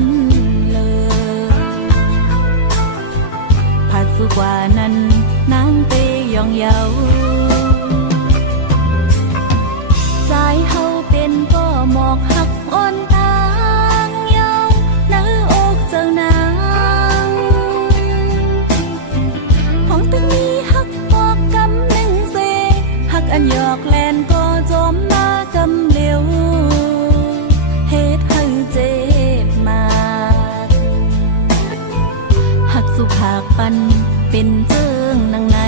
นเลยผัดสุกว่านั้นนางเตยองเยาใจเฮาเป็นก็หมอกหักอ่อนตางเยาเนื้ออกเจ้านางห้องตึงนี้หักปอกกำหนึ่งเซหักอันหยอกแลนก็จอมมากำเหลวเฮ็ดให้เจ็บมาหักสุขหักปันเป็นเจิงนางใน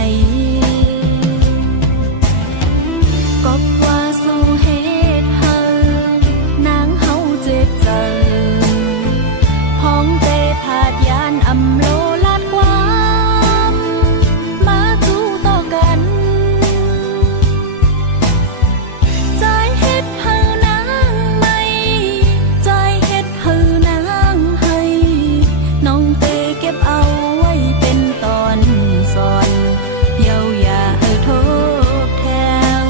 ก็ว่าสู่เฮ็ดให้นางเฮาเจ็บใจพ้องเตผาดยานอำโลลาดความมาจู้ต่อกันใจเฮ็ดให้นางไม่ใจเฮ็ดให้นางให้น้องเตเก็บเอาไว้เป็นตอนสอนเยาอย่าให้โทษแทน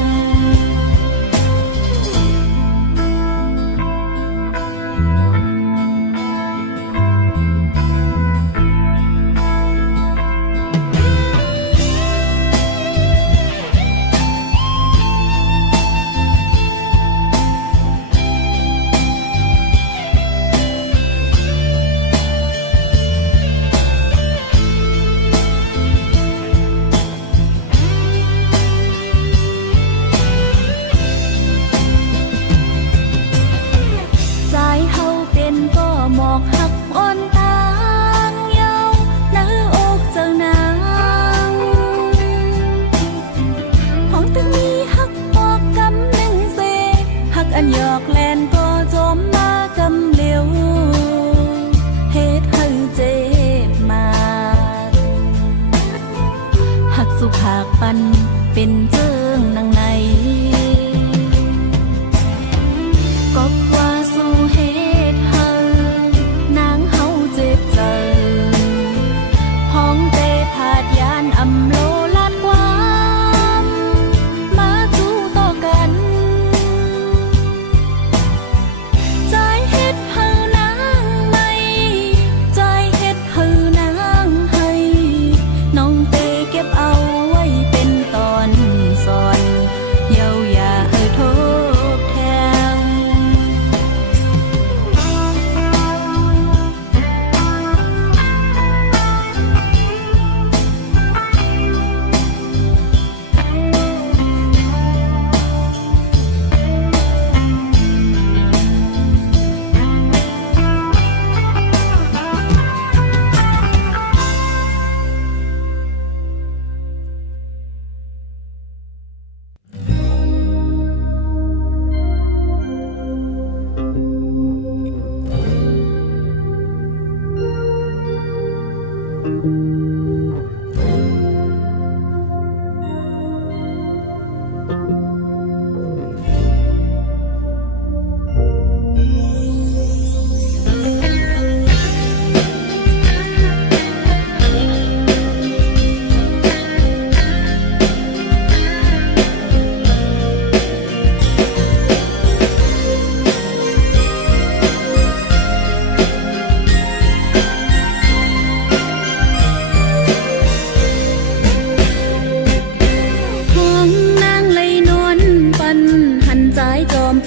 ใจเฮาเป็นก็หมอกหักอ่อนตางเยาเนื้ออกเจ้านางห้องตึงนี้หักปอกกำหนึ่งเซหักอันหยอกแลนก็จอมมากำเหลวเฮ็ดให้เจ็บมาหักสุขหักปันเป็นเจิงนางในก็ว่าสู่เฮ็ดให้นางเฮาเจ็บใจพ้องเตผาดยานอำโลลาดความมาจู้ต่อกันใจเฮ็ดให้นางไม่ใจเฮ็ดให้นางให้น้องเตเก็บเอาไว้เป็นตอนสอนเยาอย่าให้โทษแทน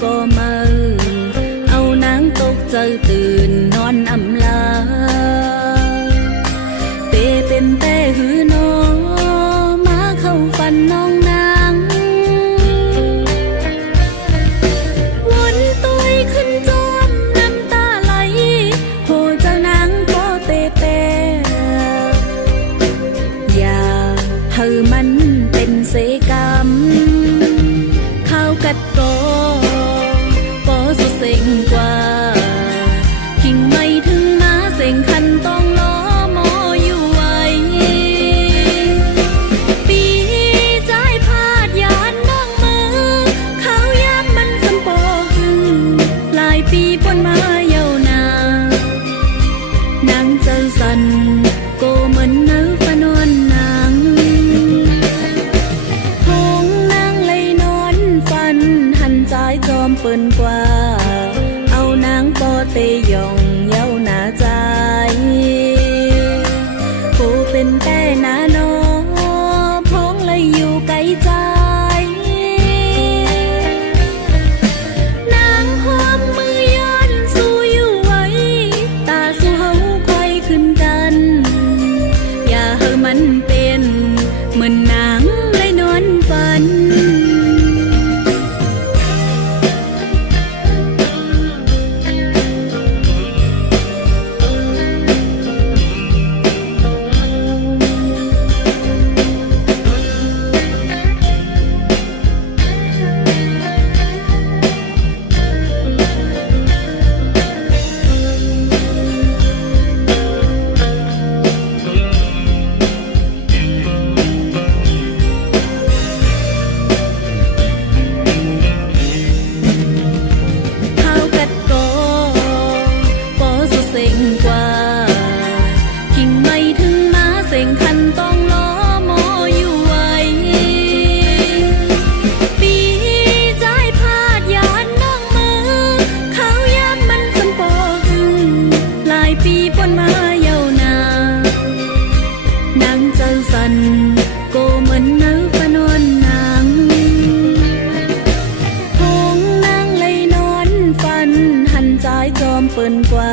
ก็มาเอานางตกใจตื่นนอนอำลาเตเป็นแต่หือนอมาเข้าฝันน้องนางวนตุยขึ้นจอมน้ำตาไหลโหเจ้านางก็เตเปอย่าให้มันเป็นเสกรรมข้าวกัดโตสุดเซ็งกว่ากิ่งไม่ถึงมาเซ็งคันต้องล้อมออยู่ไว้ปีใจพาดยานน้องมือเขายามมันสำปอหึงหลายปีปนมาเยาวนานางใจสั่นโกเหมือนเนื้อฟนวนนางห้องนางเลยนอนฝันหันใจจอมเปิ้นกว่าเอานางปอเตยองเยาวน อมเปิ้นกว่า